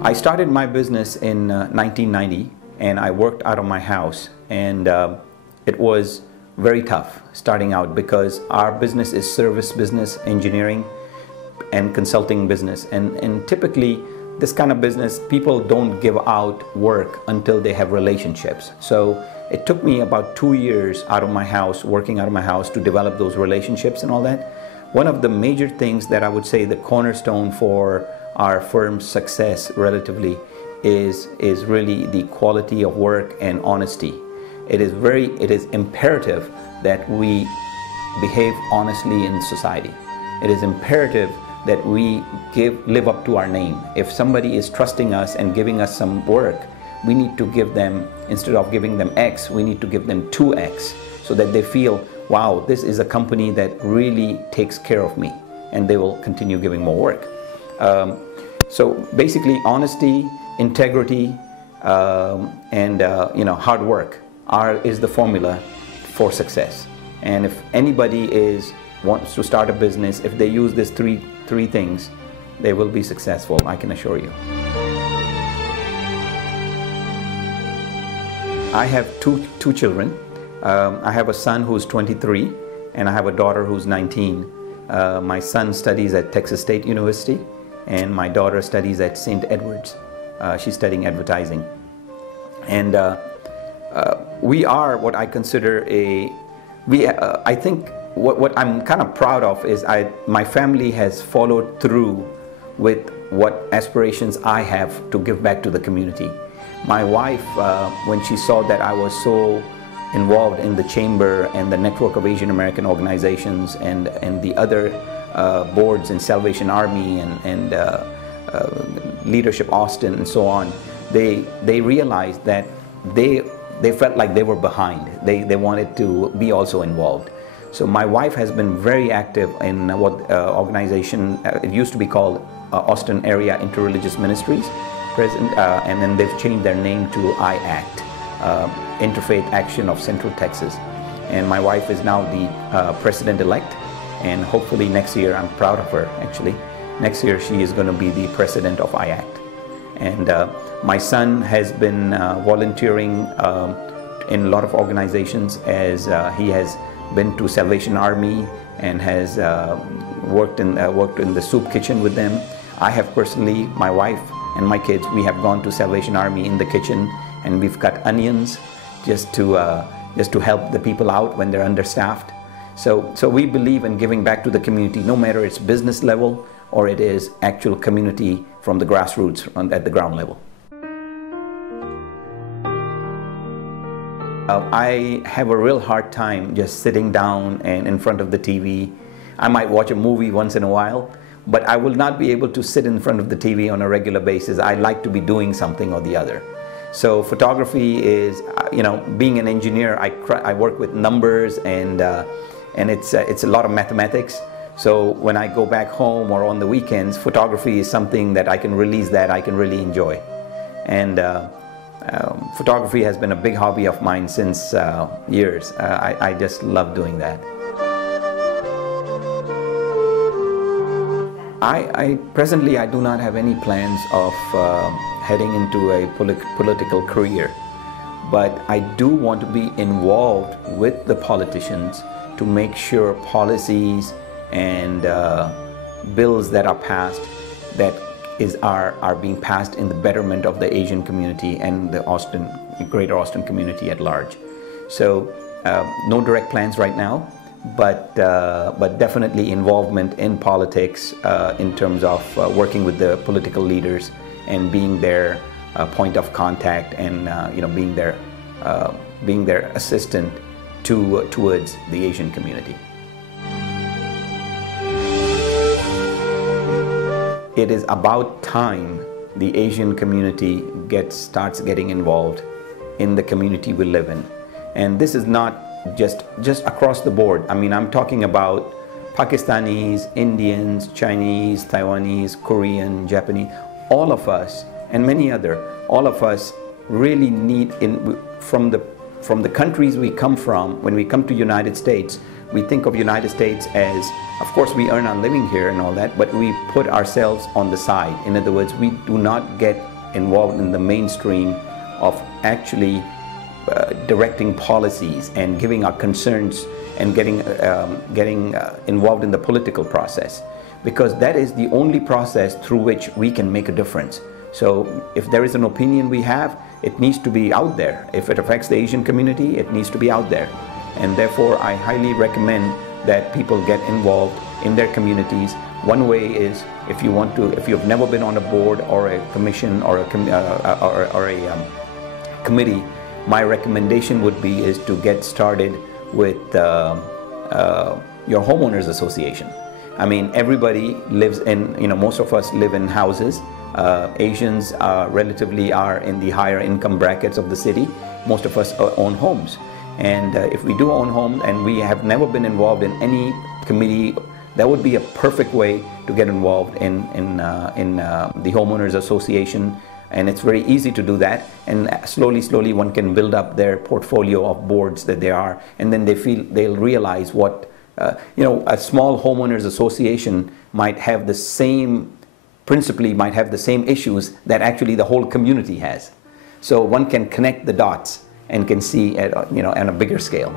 I started my business in 1990, and I worked out of my house, and it was very tough starting out because our business is service business, engineering and consulting business, and typically this kind of business, people don't give out work until they have relationships. So it took me about 2 years out of my house, working out of my house, to develop those relationships and all that. One of the major things that I would say the cornerstone for our firm's success relatively is really the quality of work and honesty. It is imperative that we behave honestly in society. It is imperative that we live up to our name. If somebody is trusting us and giving us some work, we need to give them, instead of giving them X, we need to give them 2X, so that they feel, wow, this is a company that really takes care of me, and they will continue giving more work. So basically, honesty, integrity, and hard work is the formula for success. And if anybody wants to start a business, if they use these three things, they will be successful, I can assure you. I have two children. I have a son who's 23, and I have a daughter who's 19. My son studies at Texas State University, and my daughter studies at St. Edward's. She's studying advertising. And we are what I consider I think what I'm kind of proud of is my family has followed through with what aspirations I have to give back to the community. My wife, when she saw that I was so involved in the chamber and the network of Asian American organizations and the other boards in Salvation Army and Leadership Austin and so on, they realized that they felt like they were behind. They wanted to be also involved. So my wife has been very active in what organization, it used to be called Austin Area Interreligious Ministries, and then they've changed their name to IACT, Interfaith Action of Central Texas. And my wife is now the president-elect, and hopefully next year, I'm proud of her actually, next year she is going to be the president of IACT. And my son has been volunteering in a lot of organizations, as he has been to Salvation Army and has worked in the soup kitchen with them. I have personally, my wife and my kids, we have gone to Salvation Army in the kitchen, and we've cut onions just to help the people out when they're understaffed. So we believe in giving back to the community, no matter it's business level or it is actual community from the grassroots at the ground level. I have a real hard time just sitting down and in front of the TV. I might watch a movie once in a while, but I will not be able to sit in front of the TV on a regular basis. I like to be doing something or the other. So photography is, being an engineer, I work with numbers, and it's a lot of mathematics. So when I go back home or on the weekends, photography is something that I can release, that I can really enjoy. And photography has been a big hobby of mine since years. I just love doing that. Presently, I do not have any plans of heading into a political career, but I do want to be involved with the politicians to make sure policies and bills that are passed are being passed in the betterment of the Asian community and the greater Austin community at large. So no direct plans right now, but definitely involvement in politics in terms of working with the political leaders and being their point of contact, and being their assistant towards the Asian community. It is about time the Asian community starts getting involved in the community we live in. And this is not just across the board. I mean, I'm talking about Pakistanis, Indians, Chinese, Taiwanese, Korean, Japanese, all of us, and many all of us really need, from the countries we come from, when we come to United States, we think of United States as, of course we earn our living here and all that, but we put ourselves on the side. In other words, we do not get involved in the mainstream of actually directing policies and giving our concerns and getting involved in the political process, because that is the only process through which we can make a difference. So if there is an opinion we have, it needs to be out there. If it affects the Asian community, it needs to be out there. And therefore, I highly recommend that people get involved in their communities. One way is, if you've never been on a board or a commission or a committee, my recommendation would be is to get started with your homeowners association. I mean, everybody lives in, most of us live in houses. Asians relatively are in the higher income brackets of the city. Most of us own homes. And if we do own homes and we have never been involved in any committee, that would be a perfect way to get involved in the homeowners association. And it's very easy to do that. And slowly one can build up their portfolio of boards that they are. And then they'll realize what, a small homeowners association might have the same, principally might have the same issues that actually the whole community has. So one can connect the dots and can see at, on a bigger scale.